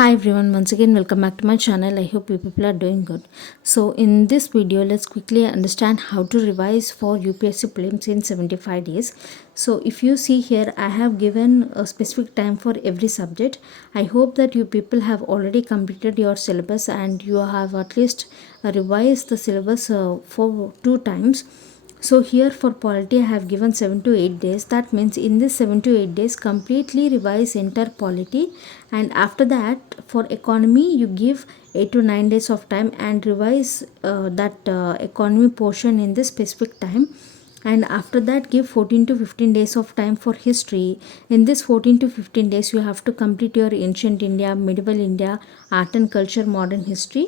Hi everyone, once again welcome back to my channel. I hope you people are doing good. So in this video, let's quickly understand how to revise for UPSC prelims in 75 days. So if you see here, I have given a specific time for every subject. I hope that you people have already completed your syllabus and you have at least revised the syllabus for 2 times. So here for polity I have given 7 to 8 days. That means in this 7 to 8 days completely revise entire polity, and after that for economy you give 8 to 9 days of time and revise that economy portion in this specific time, and after that give 14 to 15 days of time for history. In this 14 to 15 days you have to complete your ancient India, medieval India, art and culture, modern history,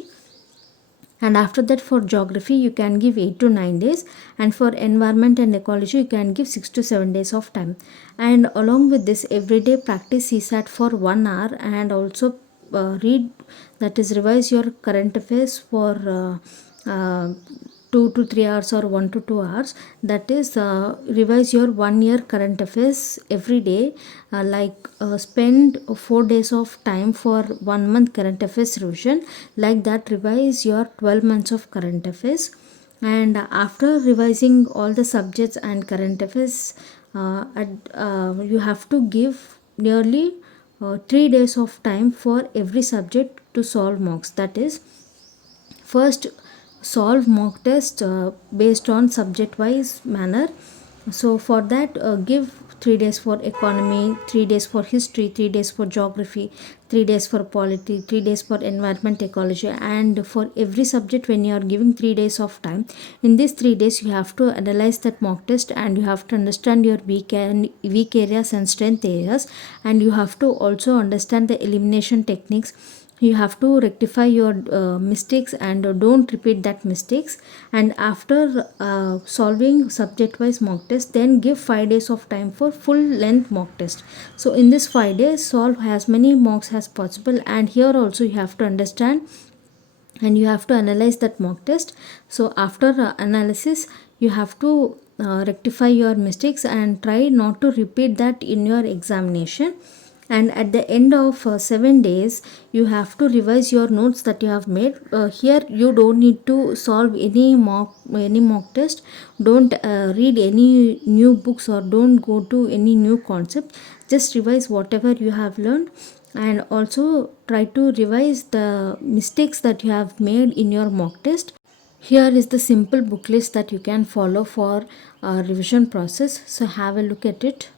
and after that for geography you can give 8 to 9 days, and for environment and ecology you can give 6 to 7 days of time. And along with this, everyday practice CSAT for 1 hour, and also read, that is revise your current affairs for 2 to 3 hours or 1 to 2 hours. That is revise your 1 year current affairs every day, spend 4 days of time for 1 month current affairs revision. Like that revise your 12 months of current affairs. And after revising all the subjects and current affairs, you have to give nearly 3 days of time for every subject to solve mocks. That is, first solve mock test based on subject wise manner. So for that give 3 days for economy, 3 days for history, 3 days for geography, 3 days for polity, 3 days for environment ecology. And for every subject, when you are giving 3 days of time, in these 3 days you have to analyze that mock test, and you have to understand your weak areas and strength areas, and you have to also understand the elimination techniques. You have to rectify your mistakes and don't repeat that mistakes. And after solving subject wise mock test, then give 5 days of time for full length mock test. So in this 5 days solve as many mocks as possible, and here also you have to understand and you have to analyze that mock test. So after analysis you have to rectify your mistakes and try not to repeat that in your examination. And at the end of 7 days you have to revise your notes that you have made. Here you don't need to solve any mock test, don't read any new books or don't go to any new concept, just revise whatever you have learned, and also try to revise the mistakes that you have made in your mock test. Here is the simple book list that you can follow for revision process, so have a look at it.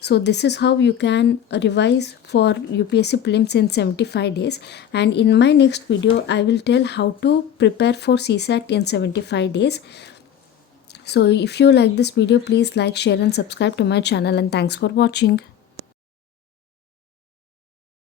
So this is how you can revise for UPSC prelims in 75 days, and in my next video I will tell how to prepare for CSAT in 75 days. So if you like this video, please like, share and subscribe to my channel, and thanks for watching.